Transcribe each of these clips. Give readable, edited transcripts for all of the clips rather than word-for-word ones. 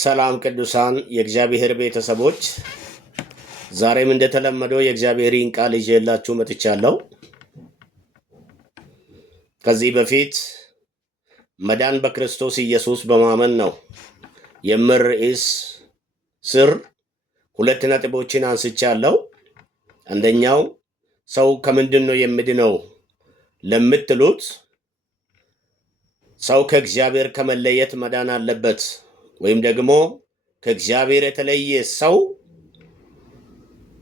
ሰላም ቅዱሳን የእግዚአብሔር ቤተሰቦች፣ ዛሬም እንደተለመደው የእግዚአብሔርን ቃል ይዤላችሁ መጥቻለሁ። ከዚህ በፊት መዳን በክርስቶስ ኢየሱስ በማመን ነው የሚል ርዕስ ስር ሁለት ነጥቦችን አንስቻለሁ። አንደኛው ሰው ከምንድን ነው የሚድነው ለምትሉት፣ ሰው ከእግዚአብሔር ከመለየት መዳን አለበት ወይም ደግሞ ከእግዚአብሔር የተለየ ሰው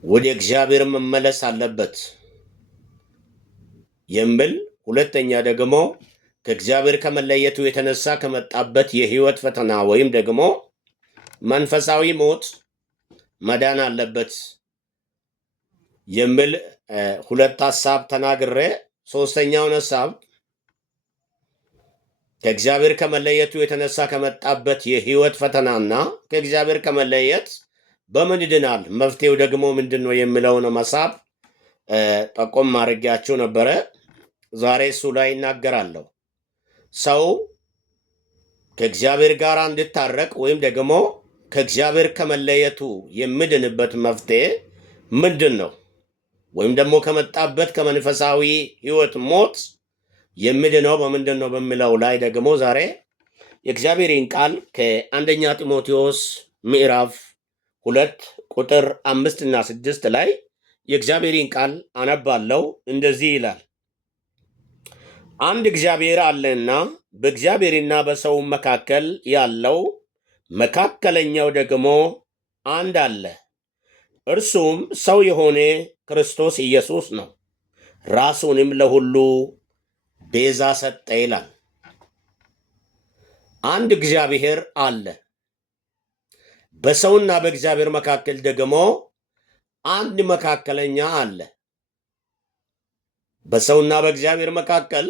ወደ እግዚአብሔር መመለስ አለበት የሚል፣ ሁለተኛ ደግሞ ከእግዚአብሔር ከመለየቱ የተነሳ ከመጣበት የህይወት ፈተና ወይም ደግሞ መንፈሳዊ ሞት መዳን አለበት የሚል ሁለት ሐሳብ ተናግሬ፣ ሶስተኛውን ሐሳብ ከእግዚአብሔር ከመለየቱ የተነሳ ከመጣበት የህይወት ፈተናና ከእግዚአብሔር ከመለየት በምን ይድናል፣ መፍትሄው ደግሞ ምንድነው የሚለውን ሐሳብ ጠቆም ማድረጊያችሁ ነበረ። ዛሬ እሱ ላይ እናገራለሁ። ሰው ከእግዚአብሔር ጋር እንድታረቅ ወይም ደግሞ ከእግዚአብሔር ከመለየቱ የሚድንበት መፍትሄ ምንድን ነው፣ ወይም ደግሞ ከመጣበት ከመንፈሳዊ ህይወት ሞት የሚድነው በምንድን ነው በሚለው ላይ ደግሞ ዛሬ የእግዚአብሔርን ቃል ከአንደኛ ጢሞቴዎስ ምዕራፍ 2 ቁጥር 5 እና 6 ላይ የእግዚአብሔርን ቃል አነባለሁ። እንደዚህ ይላል፣ አንድ እግዚአብሔር አለና በእግዚአብሔርና በሰው መካከል ያለው መካከለኛው ደግሞ አንድ አለ፣ እርሱም ሰው የሆነ ክርስቶስ ኢየሱስ ነው። ራሱንም ለሁሉ ቤዛ ሰጠ ይላል። አንድ እግዚአብሔር አለ፣ በሰውና በእግዚአብሔር መካከል ደግሞ አንድ መካከለኛ አለ። በሰውና በእግዚአብሔር መካከል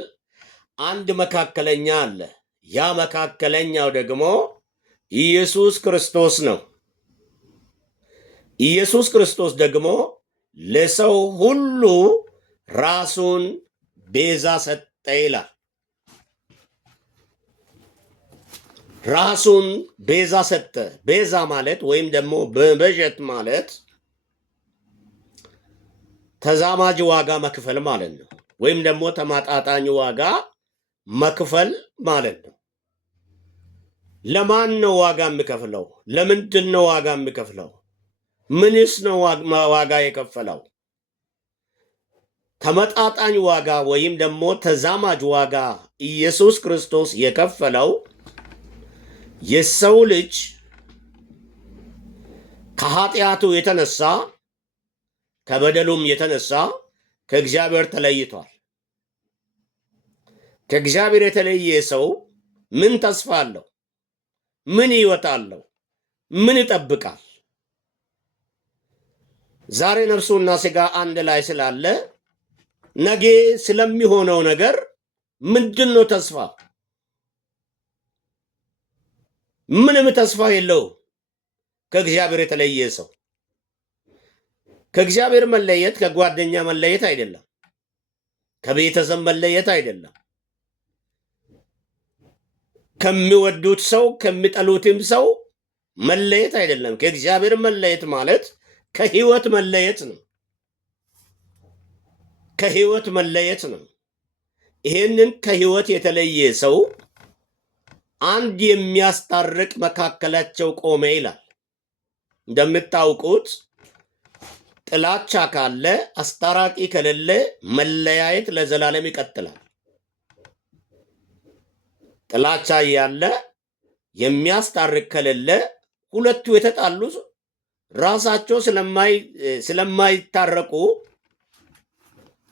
አንድ መካከለኛ አለ። ያ መካከለኛው ደግሞ ኢየሱስ ክርስቶስ ነው። ኢየሱስ ክርስቶስ ደግሞ ለሰው ሁሉ ራሱን ቤዛ ሰጠ ይላል። ራሱን ቤዛ ሰጠ። ቤዛ ማለት ወይም ደግሞ በበጀት ማለት ተዛማጅ ዋጋ መክፈል ማለት ነው። ወይም ደግሞ ተማጣጣኝ ዋጋ መክፈል ማለት ነው። ለማን ነው ዋጋ የሚከፍለው? ለምንድን ነው ዋጋ የሚከፍለው? ምንስ ነው ዋጋ የከፈለው? ተመጣጣኝ ዋጋ ወይም ደግሞ ተዛማጅ ዋጋ ኢየሱስ ክርስቶስ የከፈለው የሰው ልጅ ከኃጢአቱ የተነሳ ከበደሉም የተነሳ ከእግዚአብሔር ተለይቷል። ከእግዚአብሔር የተለየ ሰው ምን ተስፋ አለው? ምን ሕይወት አለው? ምን ይጠብቃል? ዛሬ ነፍሱና ሥጋ አንድ ላይ ስላለ ነገ ስለሚሆነው ነገር ምንድን ነው ተስፋ? ምንም ተስፋ የለው። ከእግዚአብሔር የተለየ ሰው ከእግዚአብሔር መለየት ከጓደኛ መለየት አይደለም፣ ከቤተሰብ መለየት አይደለም፣ ከሚወዱት ሰው ከሚጠሉትም ሰው መለየት አይደለም። ከእግዚአብሔር መለየት ማለት ከህይወት መለየት ነው። ከህይወት መለየት ነው። ይሄንን ከህይወት የተለየ ሰው አንድ የሚያስታርቅ መካከላቸው ቆመ ይላል። እንደምታውቁት ጥላቻ ካለ፣ አስታራቂ ከሌለ መለያየት ለዘላለም ይቀጥላል። ጥላቻ ያለ የሚያስታርቅ ከሌለ ሁለቱ የተጣሉ ራሳቸው ስለማይታረቁ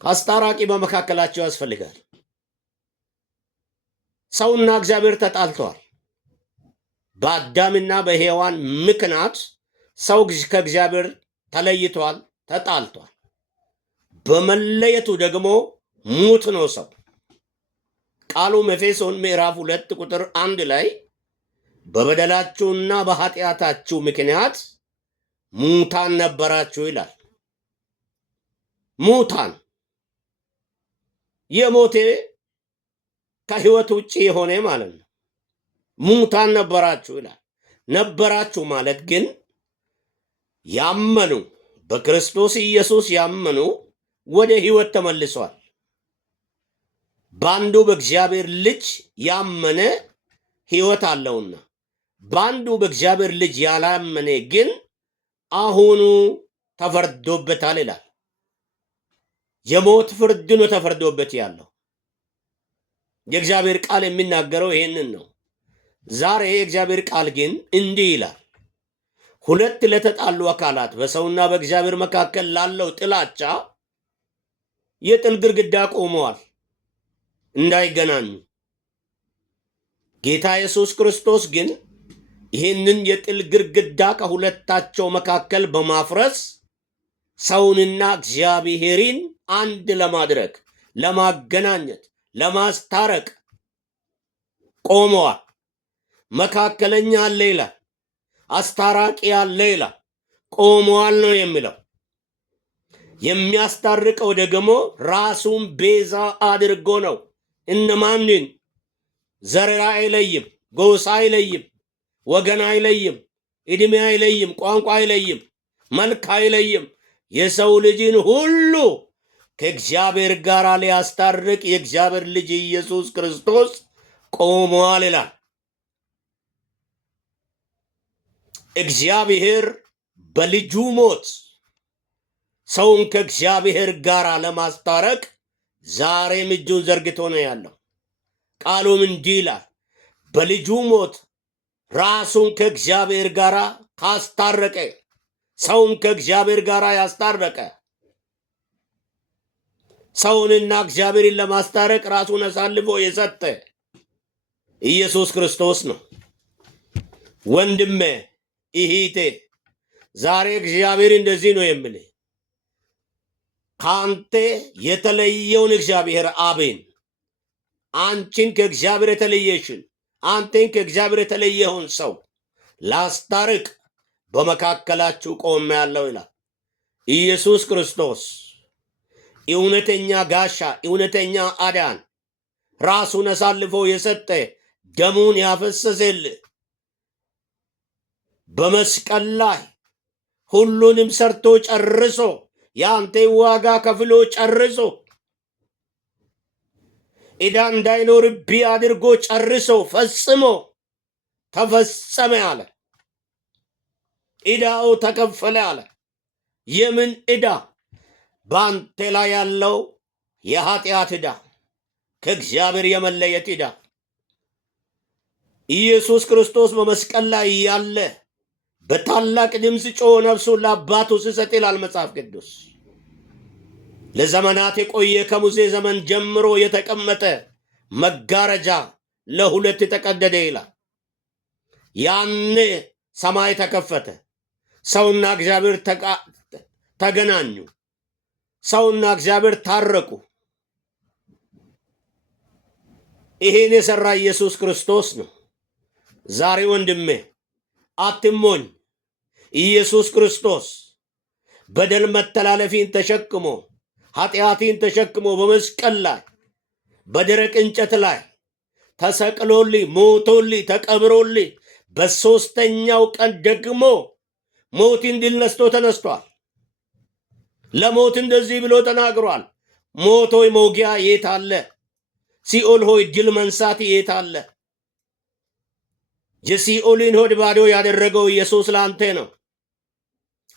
አስታራቂ በመካከላቸው ያስፈልጋል። ሰውና እግዚአብሔር ተጣልተዋል። በአዳምና በሔዋን ምክንያት ሰው ከእግዚአብሔር ተለይቷል፣ ተጣልቷል። በመለየቱ ደግሞ ሙት ነው ሰው። ቃሉም ኤፌሶን ምዕራፍ 2 ቁጥር 1 ላይ በበደላችሁና በኃጢአታችሁ ምክንያት ሙታን ነበራችሁ ይላል። ሙታን የሞቴ ከህይወት ውጪ የሆነ ማለት ነው። ሙታን ነበራችሁ ይላል። ነበራችሁ ማለት ግን ያመኑ በክርስቶስ ኢየሱስ ያመኑ ወደ ሕይወት ተመልሷል። በአንዱ በእግዚአብሔር ልጅ ያመነ ሕይወት አለውና በአንዱ በእግዚአብሔር ልጅ ያላመነ ግን አሁኑ ተፈርዶበታል ይላል። የሞት ፍርድ ነው ተፈርዶበት ያለው። የእግዚአብሔር ቃል የሚናገረው ይሄንን ነው። ዛሬ የእግዚአብሔር ቃል ግን እንዲህ ይላል፣ ሁለት ለተጣሉ አካላት በሰውና በእግዚአብሔር መካከል ላለው ጥላቻ የጥል ግድግዳ ቆመዋል እንዳይገናኙ። ጌታ ኢየሱስ ክርስቶስ ግን ይህንን የጥል ግድግዳ ከሁለታቸው መካከል በማፍረስ ሰውንና እግዚአብሔርን አንድ ለማድረግ፣ ለማገናኘት፣ ለማስታረቅ ቆመዋል። መካከለኛ አለ ይላል፣ አስታራቂ አለ ይላል። ቆመዋል ነው የሚለው። የሚያስታርቀው ደግሞ ራሱን ቤዛ አድርጎ ነው። እነማንን? ዘር አይለይም፣ ጎሳ አይለይም፣ ወገን አይለይም፣ ዕድሜ አይለይም፣ ቋንቋ አይለይም፣ መልክ አይለይም። የሰው ልጅን ሁሉ ከእግዚአብሔር ጋር ሊያስታርቅ የእግዚአብሔር ልጅ ኢየሱስ ክርስቶስ ቆሟል ይላል። እግዚአብሔር በልጁ ሞት ሰውን ከእግዚአብሔር ጋር ለማስታረቅ ዛሬም እጁን ዘርግቶ ነው ያለው። ቃሉም እንዲህ ይላል፣ በልጁ ሞት ራሱን ከእግዚአብሔር ጋር ካስታረቀ፣ ሰውን ከእግዚአብሔር ጋር ያስታረቀ፣ ሰውንና እግዚአብሔርን ለማስታረቅ ራሱን አሳልፎ የሰጠ ኢየሱስ ክርስቶስ ነው። ወንድሜ እህቴ፣ ዛሬ እግዚአብሔር እንደዚህ ነው የሚልህ፣ ካንተ የተለየውን እግዚአብሔር አብን፣ አንቺን ከእግዚአብሔር የተለየሽን፣ አንተን ከእግዚአብሔር የተለየውን ሰው ላስታርቅ በመካከላችሁ ቆሜአለሁ ይላል። ኢየሱስ ክርስቶስ እውነተኛ ጋሻ፣ እውነተኛ አዳን፣ ራሱን አሳልፎ የሰጠ፣ ደሙን ያፈሰሰልህ፣ በመስቀል ላይ ሁሉንም ሰርቶ ጨርሶ የአንተ ዋጋ ከፍሎ ጨርሶ ዕዳ እንዳይኖርብህ አድርጎ ጨርሶ ፈጽሞ ተፈጸመ አለ። ዕዳው ተከፈለ አለ። የምን ዕዳ? በአንተ ላይ ያለው የኃጢአት ዕዳ፣ ከእግዚአብሔር የመለየት ዕዳ። ኢየሱስ ክርስቶስ በመስቀል ላይ ያለ በታላቅ ድምፅ ጮሆ ነፍሱን ለአባቱ ሲሰጥ ይላል መጽሐፍ ቅዱስ። ለዘመናት የቆየ ከሙሴ ዘመን ጀምሮ የተቀመጠ መጋረጃ ለሁለት ተቀደደ ይላል። ያኔ ሰማይ ተከፈተ፣ ሰውና እግዚአብሔር ተገናኙ፣ ሰውና እግዚአብሔር ታረቁ። ይሄን የሰራ ኢየሱስ ክርስቶስ ነው። ዛሬ ወንድሜ አትሞኝ። ኢየሱስ ክርስቶስ በደል መተላለፊን ተሸክሞ ኃጢአትን ተሸክሞ በመስቀል ላይ በደረቅ እንጨት ላይ ተሰቅሎልኝ ሞቶልኝ ተቀብሮልኝ በሶስተኛው ቀን ደግሞ ሞትን ድል ነስቶ ተነስቷል። ለሞት እንደዚህ ብሎ ተናግሯል። ሞት ሆይ መውጊያ የት አለ? ሲኦል ሆይ ድል መንሳት የት አለ? የሲኦልን ሆድ ባዶ ያደረገው ኢየሱስ ለአንተ ነው።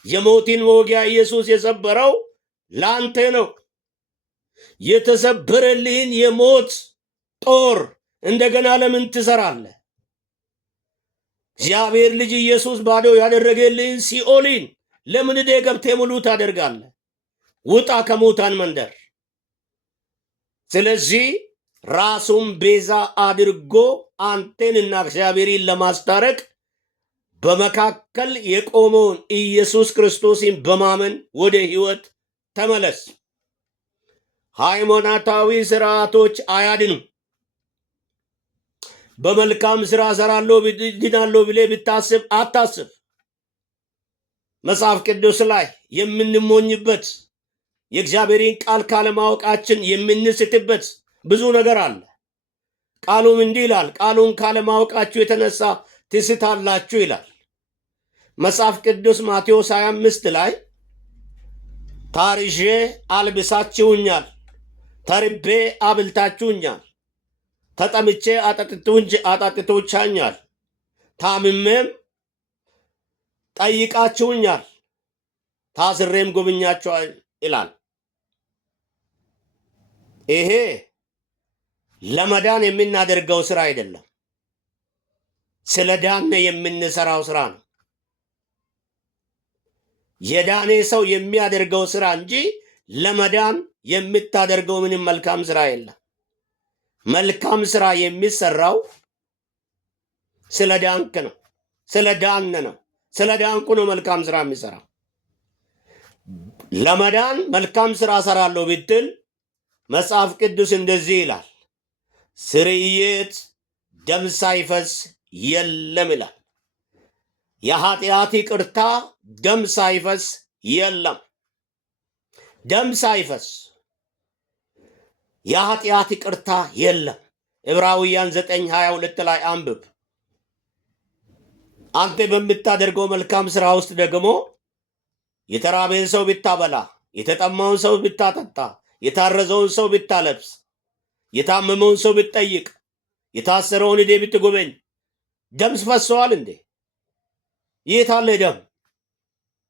የሞትን መውጊያ ኢየሱስ የሰበረው ለአንተ ነው። የተሰበረልህን የሞት ጦር እንደገና ለምን ትሰራለህ? እግዚአብሔር ልጅ ኢየሱስ ባዶ ያደረገልህን ሲኦልን ለምን ገብተህ ሙሉ ታደርጋለህ? ውጣ ከሙታን መንደር። ስለዚህ ራሱን ቤዛ አድርጎ አንተንና እግዚአብሔርን ለማስታረቅ በመካከል የቆመውን ኢየሱስ ክርስቶስን በማመን ወደ ሕይወት ተመለስ። ሃይማኖታዊ ስርዓቶች አያድኑም። በመልካም ስራ ሰራለሁ ድናለሁ ብለህ ብታስብ አታስብ። መጽሐፍ ቅዱስ ላይ የምንሞኝበት የእግዚአብሔርን ቃል ካለማወቃችን የምንስትበት ብዙ ነገር አለ። ቃሉም እንዲህ ይላል፣ ቃሉን ካለማወቃችሁ የተነሳ ትስታላችሁ ይላል መጽሐፍ ቅዱስ ማቴዎስ 25 ላይ ታርዤ አልብሳችሁኛል፣ ተርቤ አብልታችሁኛል፣ ተጠምቼ አጠጥታችሁኛል፣ ታምሜም ጠይቃችሁኛል፣ ታስሬም ጎብኛችኋል ይላል። ይሄ ለመዳን የምናደርገው ስራ አይደለም፣ ስለ ዳነ የምንሰራው ስራ ነው። የዳኔ ሰው የሚያደርገው ስራ እንጂ ለመዳን የምታደርገው ምንም መልካም ስራ የለም። መልካም ስራ የሚሰራው ስለ ዳንክ ነው፣ ስለ ዳነ ነው፣ ስለ ዳንኩ ነው መልካም ስራ የሚሰራው። ለመዳን መልካም ስራ ሰራለሁ ብትል መጽሐፍ ቅዱስ እንደዚህ ይላል፣ ስርየት ደም ሳይፈስ የለም ይላል። የኃጢአት ይቅርታ ደም ሳይፈስ የለም። ደም ሳይፈስ የኃጢአት ይቅርታ የለም። ዕብራውያን 9:22 ላይ አንብብ። አንተ በምታደርገው መልካም ስራ ውስጥ ደግሞ የተራበን ሰው ብታበላ፣ የተጠማውን ሰው ብታጠጣ፣ የታረዘውን ሰው ብታለብስ፣ የታመመውን ሰው ብትጠይቅ፣ የታሰረውን ሄደህ ብትጎበኝ ደም ፈሰዋል እንዴ? የት አለ ደም?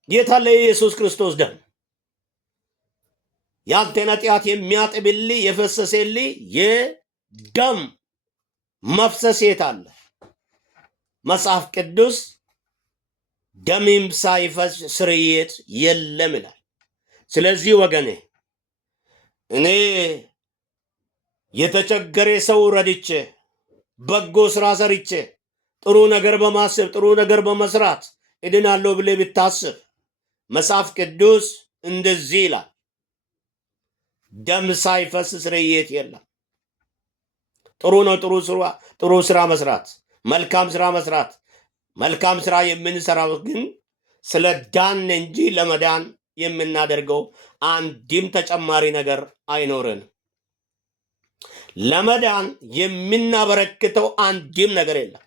የት አለ የኢየሱስ ክርስቶስ ደም? ያንተን ኃጢአት የሚያጥብልህ የፈሰሰልህ የደም መፍሰስ የት አለ? መጽሐፍ ቅዱስ ደምም ሳይፈስ ስርየት የለም ይላል። ስለዚህ ወገኔ እኔ የተቸገረ ሰው ረድቼ በጎ ስራ ሰርቼ ጥሩ ነገር በማሰብ ጥሩ ነገር በመስራት እድናለሁ ብለህ ብታስብ መጽሐፍ ቅዱስ እንደዚህ ይላል፣ ደም ሳይፈስ ስርየት የለም። ጥሩ ነው ጥሩ ስራ መስራት፣ መልካም ስራ መስራት። መልካም ስራ የምንሰራው ግን ስለ ዳን እንጂ ለመዳን የምናደርገው አንድም ተጨማሪ ነገር አይኖርንም። ለመዳን የምናበረክተው አንድም ነገር የለም።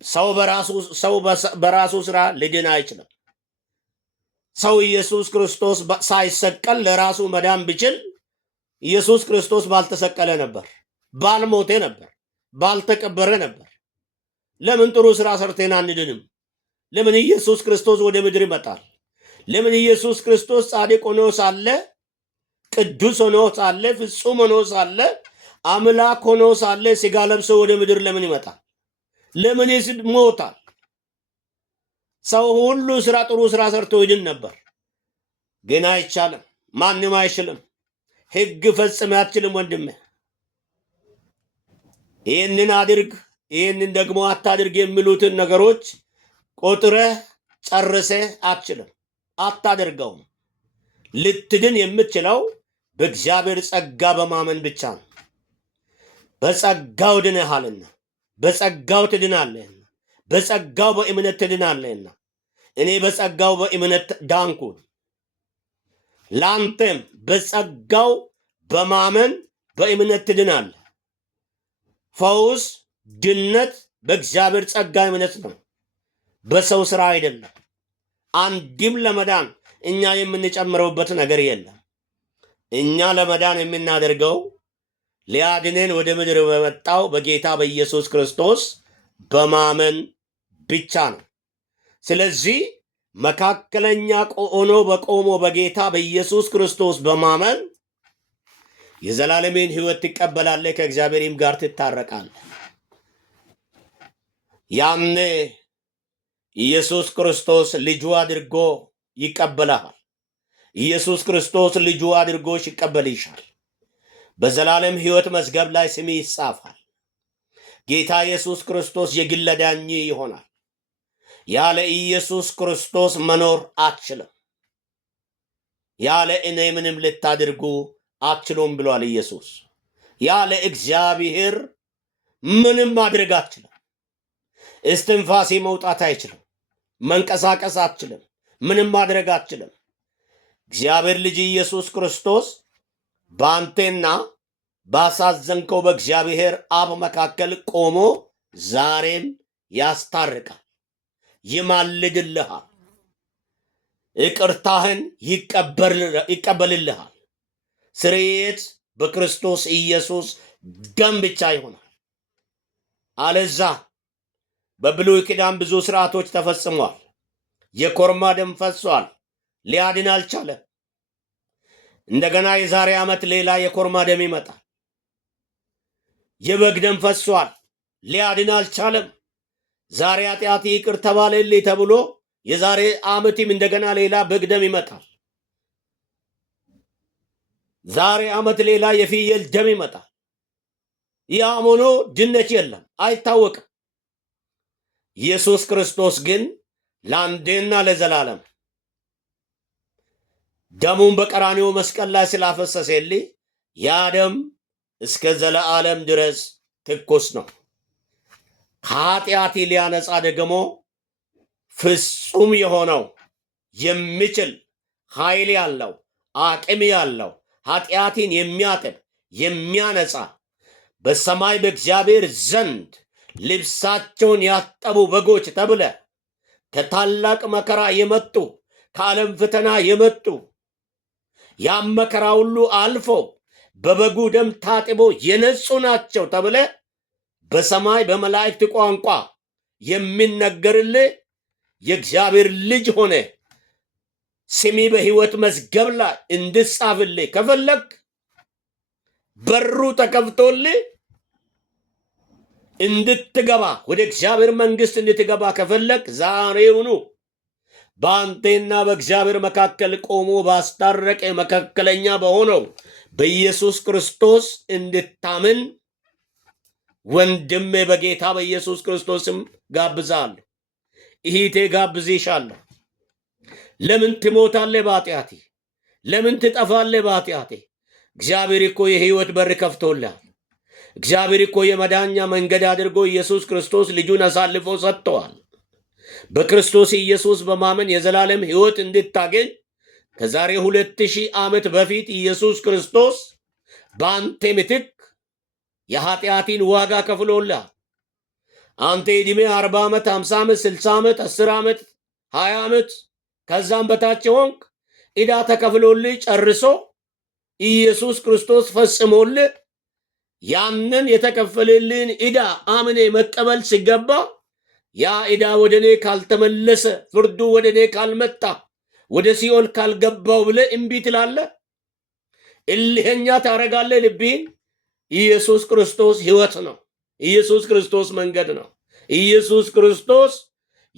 ሰው በራሱ ስራ ሊድን አይችልም። ሰው ኢየሱስ ክርስቶስ ሳይሰቀል ለራሱ መዳን ቢችል ኢየሱስ ክርስቶስ ባልተሰቀለ ነበር፣ ባልሞቴ ነበር፣ ባልተቀበረ ነበር። ለምን ጥሩ ስራ ሰርተን አንድንም? ለምን ኢየሱስ ክርስቶስ ወደ ምድር ይመጣል? ለምን ኢየሱስ ክርስቶስ ጻድቅ ሆኖ ሳለ፣ ቅዱስ ሆኖ ሳለ፣ ፍጹም ሆኖ ሳለ፣ አምላክ ሆኖ ሳለ ስጋ ለብሶ ወደ ምድር ለምን ይመጣል? ለምን ይሞታል? ሰው ሁሉ ጥሩ ስራ ሰርቶ ይድን ነበር፣ ግን አይቻልም። ማንም አይችልም። ሕግ ፈጽሞ አትችልም። ወንድሜ ይህንን አድርግ ይህንን ደግሞ አታድርግ የሚሉትን ነገሮች ቆጥረህ ጨርሰህ አትችልም፣ አታደርገውም። ልትድን የምትችለው በእግዚአብሔር ጸጋ በማመን ብቻ ነው። በጸጋው ድነሃልና፣ በጸጋው ትድናለህና፣ በጸጋው በእምነት ትድናለህና። እኔ በጸጋው በእምነት ዳንኩ። ላንተም በጸጋው በማመን በእምነት ትድናለህ። ፈውስ ድነት በእግዚአብሔር ጸጋ እምነት ነው፣ በሰው ስራ አይደለም። አንድም ለመዳን እኛ የምንጨምረውበት ነገር የለም። እኛ ለመዳን የምናደርገው ሊያድነን ወደ ምድር በመጣው በጌታ በኢየሱስ ክርስቶስ በማመን ብቻ ነው። ስለዚህ መካከለኛ ሆኖ በቆሞ በጌታ በኢየሱስ ክርስቶስ በማመን የዘላለምን ሕይወት ትቀበላለህ፣ ከእግዚአብሔርም ጋር ትታረቃለህ። ያኔ ኢየሱስ ክርስቶስ ልጁ አድርጎ ይቀበልሃል። ኢየሱስ ክርስቶስ ልጁ አድርጎ ይቀበልሻል። በዘላለም ሕይወት መዝገብ ላይ ስም ይጻፋል። ጌታ ኢየሱስ ክርስቶስ የግል ዳኝ ይሆናል። ያለ ኢየሱስ ክርስቶስ መኖር አትችልም። ያለ እኔ ምንም ልታደርጉ አትችሉም ብሏል ኢየሱስ። ያለ እግዚአብሔር ምንም ማድረግ አትችልም። እስትንፋሴ መውጣት አይችልም። መንቀሳቀስ አትችልም። ምንም ማድረግ አትችልም። እግዚአብሔር ልጅ ኢየሱስ ክርስቶስ በአንቴና ባሳዘንከው በእግዚአብሔር አብ መካከል ቆሞ ዛሬም ያስታርቃል፣ ይማልድልሃል፣ ይቅርታህን ይቀበልልሃል። ስርየት በክርስቶስ ኢየሱስ ደም ብቻ ይሆናል። አለዛ በብሉይ ኪዳን ብዙ ስርዓቶች ተፈጽሟል። የኮርማ ደም ፈሷል፣ ሊያድን አልቻለም። እንደገና የዛሬ ዓመት ሌላ የኮርማ ደም ይመጣል። የበግ ደም ፈሷል፣ ሊያድን አልቻለም። ዛሬ ኃጢአት ይቅር ተባለልኝ ተብሎ የዛሬ ዓመትም እንደገና ሌላ በግ ደም ይመጣል። ዛሬ ዓመት ሌላ የፍየል ደም ይመጣል። ያም ሆኖ ድነት የለም፣ አይታወቅም። ኢየሱስ ክርስቶስ ግን ለአንዴና ለዘላለም ደሙን በቀራንዮ መስቀል ላይ ስላፈሰሰልኝ ያ ደም እስከ ዘላለም ድረስ ትኩስ ነው። ከኃጢአት ሊያነጻ ደግሞ ፍጹም የሆነው የሚችል ኃይል ያለው አቅም ያለው ኃጢአትን የሚያጥብ የሚያነጻ በሰማይ በእግዚአብሔር ዘንድ ልብሳቸውን ያጠቡ በጎች ተብለ ከታላቅ መከራ የመጡ ከዓለም ፈተና የመጡ ያም መከራ ሁሉ አልፎ በበጉ ደም ታጥቦ የነጹ ናቸው ተብለ በሰማይ በመላእክት ቋንቋ የሚነገርልህ የእግዚአብሔር ልጅ ሆነ ስሚ በሕይወት መዝገብ ላይ እንድጻፍልህ ከፈለግ በሩ ተከፍቶልህ እንድትገባ ወደ እግዚአብሔር መንግሥት እንድትገባ ከፈለግ ዛሬውኑ በአንቴና በእግዚአብሔር መካከል ቆሞ ባስታረቀ መካከለኛ በሆነው በኢየሱስ ክርስቶስ እንድታምን ወንድሜ በጌታ በኢየሱስ ክርስቶስም ጋብዛለሁ። እህቴ ጋብዝሻለሁ። ለምን ትሞታለህ በኃጢአቴ? ለምን ትጠፋለህ በኃጢአቴ? እግዚአብሔር እኮ የሕይወት በር ከፍቶልሃል። እግዚአብሔር እኮ የመዳኛ መንገድ አድርጎ ኢየሱስ ክርስቶስ ልጁን አሳልፎ ሰጥተዋል። በክርስቶስ ኢየሱስ በማመን የዘላለም ሕይወት እንድታገኝ ከዛሬ 2000 ዓመት በፊት ኢየሱስ ክርስቶስ በአንተ ምትክ የኃጢአትን ዋጋ ከፍሎልሃል። አንተ ዕድሜ 40 ዓመት፣ 50 ዓመት፣ 60 ዓመት፣ 10 ዓመት፣ 20 ዓመት ከዛም በታች ሆንክ ዕዳ ተከፍሎልህ ጨርሶ ኢየሱስ ክርስቶስ ፈጽሞልህ ያንን የተከፈለልህን ዕዳ አምኔ መቀበል ሲገባ ያ ዕዳ ወደ እኔ ካልተመለሰ ፍርዱ ወደ እኔ ካልመጣ ወደ ሲኦል ካልገባው ብለህ እምቢ ትላለህ። እልህኛ ታረጋለህ ልብህን። ኢየሱስ ክርስቶስ ሕይወት ነው። ኢየሱስ ክርስቶስ መንገድ ነው። ኢየሱስ ክርስቶስ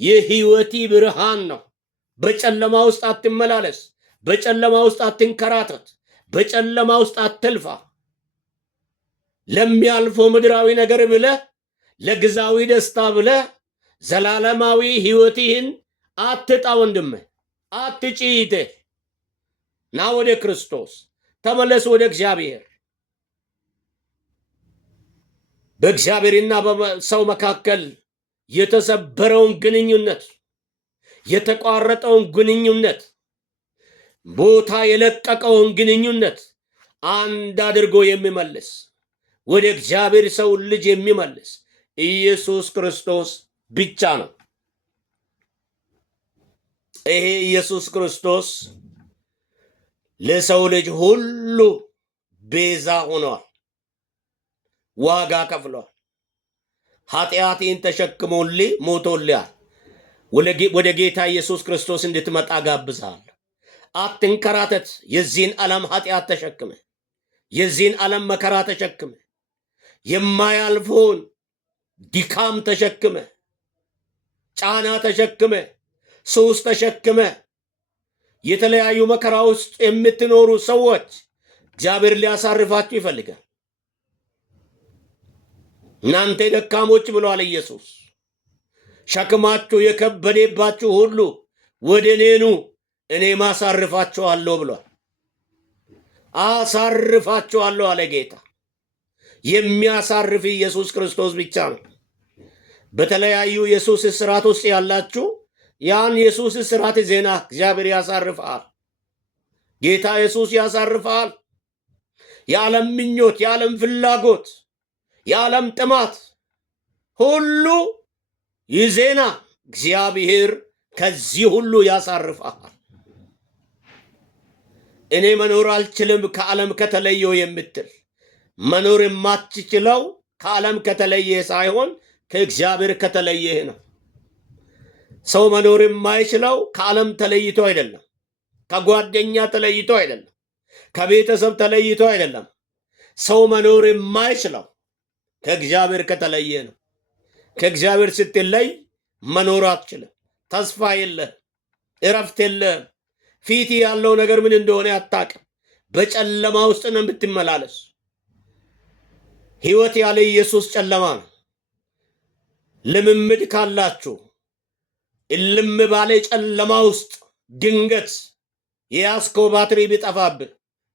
የሕይወቲ ብርሃን ነው። በጨለማ ውስጥ አትመላለስ። በጨለማ ውስጥ አትንከራተት። በጨለማ ውስጥ አትልፋ። ለሚያልፈው ምድራዊ ነገር ብለህ ለግዛዊ ደስታ ብለህ ዘላለማዊ ሕይወትህን አትጣ። ወንድም አትጭይቴ ና ወደ ክርስቶስ ተመለስ፣ ወደ እግዚአብሔር። በእግዚአብሔርና በሰው መካከል የተሰበረውን ግንኙነት የተቋረጠውን ግንኙነት ቦታ የለቀቀውን ግንኙነት አንድ አድርጎ የሚመልስ ወደ እግዚአብሔር ሰው ልጅ የሚመልስ ኢየሱስ ክርስቶስ ብቻ ነው። ይሄ ኢየሱስ ክርስቶስ ለሰው ልጅ ሁሉ ቤዛ ሆኗል። ዋጋ ከፍሏል። ኃጢአቴን ተሸክሞልህ ሞቶልሃል። ወደ ጌታ ኢየሱስ ክርስቶስ እንድትመጣ ጋብዝሃለሁ። አትንከራተት። የዚህን ዓለም ኃጢአት ተሸክመ፣ የዚህን ዓለም መከራ ተሸክመ፣ የማያልፈውን ድካም ተሸክመ፣ ጫና ተሸክመ፣ ሱስ ተሸክመ የተለያዩ መከራ ውስጥ የምትኖሩ ሰዎች እግዚአብሔር ሊያሳርፋችሁ ይፈልጋል። እናንተ ደካሞች ብሏል ኢየሱስ፣ ሸክማችሁ የከበደባችሁ ሁሉ ወደ እኔ ኑ እኔ ማሳርፋችኋለሁ ብሏል። አሳርፋችኋለሁ አለ ጌታ። የሚያሳርፍ ኢየሱስ ክርስቶስ ብቻ ነው። በተለያዩ የሱስ እስራት ውስጥ ያላችሁ ያን የሱስ እስራት ዜና እግዚአብሔር ያሳርፋል። ጌታ ኢየሱስ ያሳርፋል። የዓለም ምኞት፣ የዓለም ፍላጎት፣ የዓለም ጥማት ሁሉ ይህ ዜና እግዚአብሔር ከዚህ ሁሉ ያሳርፋል። እኔ መኖር አልችልም ከዓለም ከተለየው የምትል መኖር የማትችለው ከዓለም ከተለየ ሳይሆን ከእግዚአብሔር ከተለየህ ነው። ሰው መኖር የማይችለው ከዓለም ተለይቶ አይደለም፣ ከጓደኛ ተለይቶ አይደለም፣ ከቤተሰብ ተለይቶ አይደለም። ሰው መኖር የማይችለው ከእግዚአብሔር ከተለየ ነው። ከእግዚአብሔር ስትለይ መኖር አትችልም። ተስፋ የለህም፣ እረፍት የለህም። ፊት ያለው ነገር ምን እንደሆነ አታውቅም። በጨለማ ውስጥ ነው የምትመላለስ። ሕይወት ያለ ኢየሱስ ጨለማ ነው። ልምምድ ካላችሁ እልም ባለ ጨለማ ውስጥ ድንገት የያዝከው ባትሪ ቢጠፋብህ፣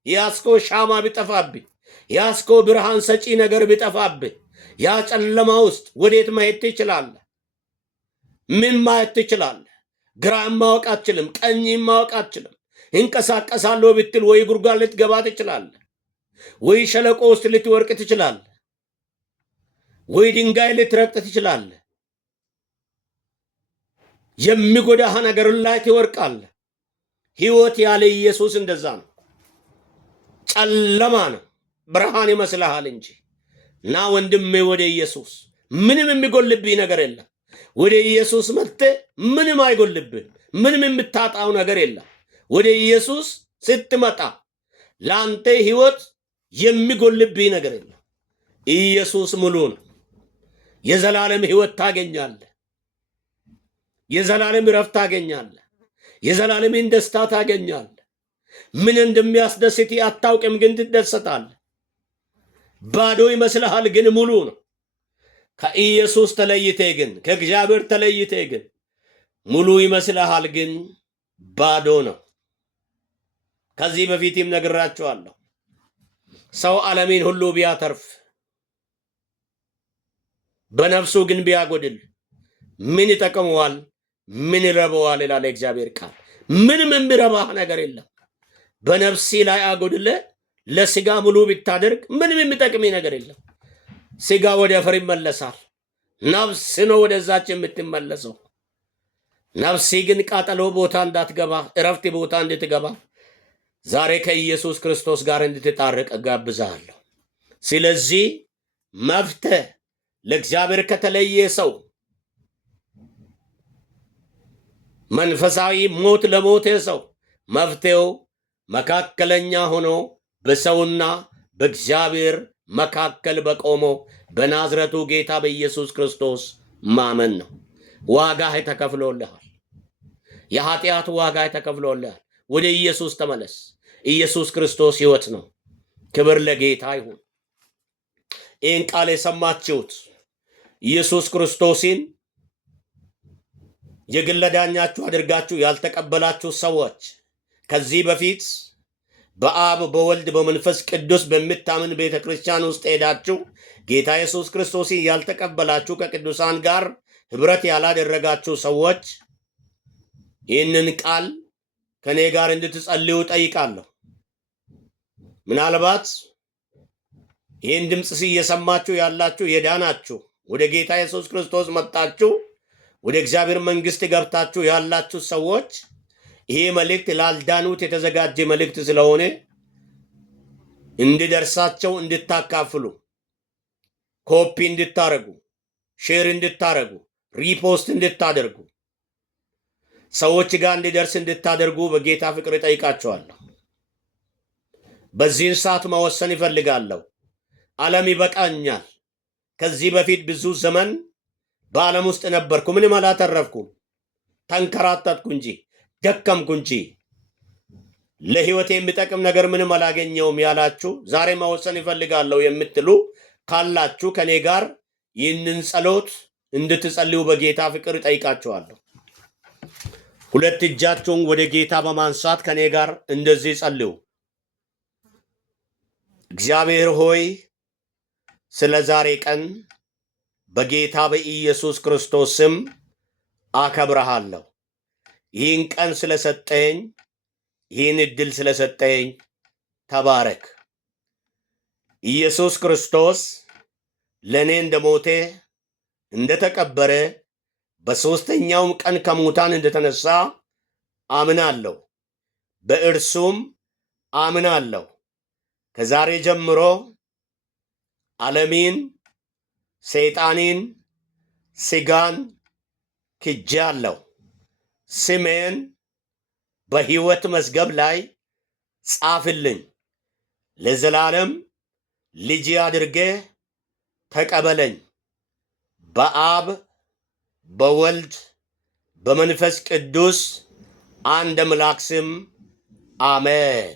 የያዝከው ሻማ ቢጠፋብህ፣ የያዝከው ብርሃን ሰጪ ነገር ቢጠፋብህ፣ ያ ጨለማ ውስጥ ወዴት ማየት ትችላለህ? ምን ማየት ትችላለህ? ግራም ማወቅ አትችልም፣ ቀኝም ማወቅ አትችልም። እንቀሳቀሳለሁ ብትል ወይ ጉድጓድ ልትገባ ትችላለህ፣ ወይ ሸለቆ ውስጥ ልትወርቅ ትችላለህ፣ ወይ ድንጋይ ልትረግጥ ትችላለህ። የሚጎዳህ ነገር ላይ ትወርቃለህ። ሕይወት ያለ ኢየሱስ እንደዛ ነው። ጨለማ ነው፣ ብርሃን ይመስልሃል እንጂ። እና ወንድሜ ወደ ኢየሱስ ምንም የሚጎልብህ ነገር የለም። ወደ ኢየሱስ መጥተህ ምንም አይጎልብህ፣ ምንም የምታጣው ነገር የለም። ወደ ኢየሱስ ስትመጣ ለአንተ ሕይወት የሚጎልብህ ነገር የለም። ኢየሱስ ሙሉ ነው። የዘላለም ሕይወት ታገኛለህ። የዘላለም እረፍት ታገኛለህ። የዘላለምን ደስታ ታገኛለህ። ምን እንደሚያስደስት አታውቅም፣ ግን ትደሰታለህ። ባዶ ይመስልሃል፣ ግን ሙሉ ነው። ከኢየሱስ ተለይቴ ግን ከእግዚአብሔር ተለይቴ ግን ሙሉ ይመስልሃል፣ ግን ባዶ ነው። ከዚህ በፊትም ነግራችኋለሁ። ሰው ዓለምን ሁሉ ቢያተርፍ በነፍሱ ግን ቢያጎድል ምን ይጠቅመዋል? ምን ይረበዋል? ይላል እግዚአብሔር ቃል። ምንም የሚረባህ ነገር የለም። በነፍሲ ላይ አጎድለ ለስጋ ሙሉ ብታደርግ ምንም የሚጠቅም ነገር የለም። ስጋ ወደ አፈር ይመለሳል። ነፍስ ነው ወደዛች የምትመለሰው። ነፍሲ ግን ቃጠሎ ቦታ እንዳትገባ፣ እረፍት ቦታ እንድትገባ ዛሬ ከኢየሱስ ክርስቶስ ጋር እንድትጣረቅ እጋብዝሃለሁ። ስለዚህ መፍትሄ ለእግዚአብሔር ከተለየ ሰው መንፈሳዊ ሞት ለሞተ ሰው መፍትሄው መካከለኛ ሆኖ በሰውና በእግዚአብሔር መካከል በቆመው በናዝረቱ ጌታ በኢየሱስ ክርስቶስ ማመን ነው። ዋጋህ ተከፍሎልሃል። የኃጢአት ዋጋ ተከፍሎልሃል። ወደ ኢየሱስ ተመለስ። ኢየሱስ ክርስቶስ ሕይወት ነው። ክብር ለጌታ ይሁን። ይህን ቃል የሰማችሁት ኢየሱስ ክርስቶስን የግል ዳኛችሁ አድርጋችሁ ያልተቀበላችሁ ሰዎች ከዚህ በፊት በአብ በወልድ በመንፈስ ቅዱስ በምታምን ቤተ ክርስቲያን ውስጥ ሄዳችሁ ጌታ ኢየሱስ ክርስቶስን ያልተቀበላችሁ ከቅዱሳን ጋር ኅብረት ያላደረጋችሁ ሰዎች ይህንን ቃል ከኔ ጋር እንድትጸልዩ ጠይቃለሁ። ምናልባት ይህን ድምፅ እየሰማችሁ ያላችሁ የዳናችሁ ወደ ጌታ ኢየሱስ ክርስቶስ መጣችሁ ወደ እግዚአብሔር መንግሥት ገብታችሁ ያላችሁ ሰዎች ይሄ መልእክት ላልዳኑት የተዘጋጀ መልእክት ስለሆነ እንዲደርሳቸው እንድታካፍሉ፣ ኮፒ እንድታረጉ፣ ሼር እንድታረጉ፣ ሪፖስት እንድታደርጉ፣ ሰዎች ጋር እንዲደርስ እንድታደርጉ በጌታ ፍቅር እጠይቃቸዋለሁ። በዚህን ሰዓት መወሰን ይፈልጋለሁ። ዓለም ይበቃኛል። ከዚህ በፊት ብዙ ዘመን በዓለም ውስጥ ነበርኩ፣ ምንም አላተረፍኩም፣ ተንከራተትኩ እንጂ ደከምኩ እንጂ ለሕይወቴ የሚጠቅም ነገር ምንም አላገኘውም ያላችሁ ዛሬ መወሰን ይፈልጋለሁ የምትሉ ካላችሁ ከኔ ጋር ይህንን ጸሎት እንድትጸልዩ በጌታ ፍቅር እጠይቃችኋለሁ። ሁለት እጃችሁን ወደ ጌታ በማንሳት ከኔ ጋር እንደዚህ ጸልዩ። እግዚአብሔር ሆይ ስለ ዛሬ ቀን በጌታ በኢየሱስ ክርስቶስ ስም አከብረሃለሁ። ይህን ቀን ስለሰጠኝ፣ ይህን ዕድል ስለሰጠኝ ተባረክ። ኢየሱስ ክርስቶስ ለእኔ እንደሞተ እንደተቀበረ በሦስተኛውም ቀን ከሙታን እንደተነሳ አምናለሁ፣ በእርሱም አምናለሁ። ከዛሬ ጀምሮ ዓለምን፣ ሰይጣንን፣ ሥጋን ክጄአለሁ። ስሜን በሕይወት መዝገብ ላይ ጻፍልኝ። ለዘላለም ልጅ አድርገህ ተቀበለኝ። በአብ በወልድ በመንፈስ ቅዱስ አንድ አምላክ ስም አሜን።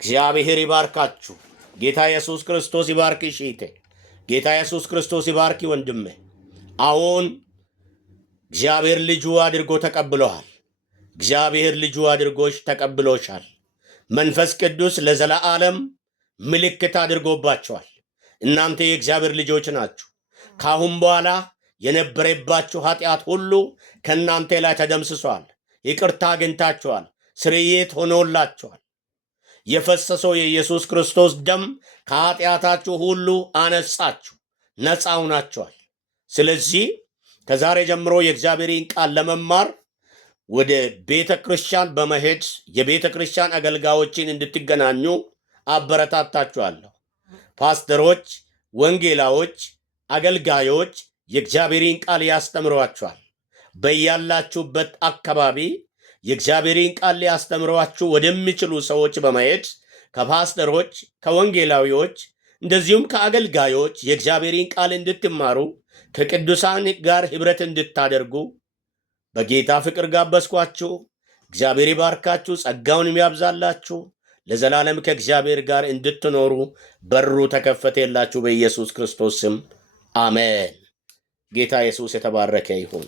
እግዚአብሔር ይባርካችሁ። ጌታ ኢየሱስ ክርስቶስ ይባርክሽ እህቴ። ጌታ ኢየሱስ ክርስቶስ ይባርክ ወንድሜ። አሁን እግዚአብሔር ልጁ አድርጎ ተቀብሎሃል። እግዚአብሔር ልጁ አድርጎሽ ተቀብሎሻል። መንፈስ ቅዱስ ለዘላለም ምልክት አድርጎባቸዋል። እናንተ የእግዚአብሔር ልጆች ናችሁ። ካሁን በኋላ የነበረባችሁ ኃጢአት ሁሉ ከእናንተ ላይ ተደምስሷል። ይቅርታ አግኝታችኋል። ስርየት ሆኖላችኋል። የፈሰሰው የኢየሱስ ክርስቶስ ደም ከኃጢአታችሁ ሁሉ አነጻችሁ፣ ነፃ ሆናችኋል። ስለዚህ ከዛሬ ጀምሮ የእግዚአብሔርን ቃል ለመማር ወደ ቤተ ክርስቲያን በመሄድ የቤተ ክርስቲያን አገልጋዮችን እንድትገናኙ አበረታታችኋለሁ። ፓስተሮች፣ ወንጌላዎች፣ አገልጋዮች የእግዚአብሔርን ቃል ያስተምሯችኋል። በያላችሁበት አካባቢ የእግዚአብሔርን ቃል ሊያስተምሯችሁ ወደሚችሉ ሰዎች በመሄድ ከፓስተሮች፣ ከወንጌላዊዎች እንደዚሁም ከአገልጋዮች የእግዚአብሔርን ቃል እንድትማሩ ከቅዱሳን ጋር ኅብረት እንድታደርጉ በጌታ ፍቅር ጋበዝኳችሁ። እግዚአብሔር ይባርካችሁ፣ ጸጋውን ያብዛላችሁ። ለዘላለም ከእግዚአብሔር ጋር እንድትኖሩ በሩ ተከፈተላችሁ በኢየሱስ ክርስቶስ ስም አሜን። ጌታ ኢየሱስ የተባረከ ይሁን።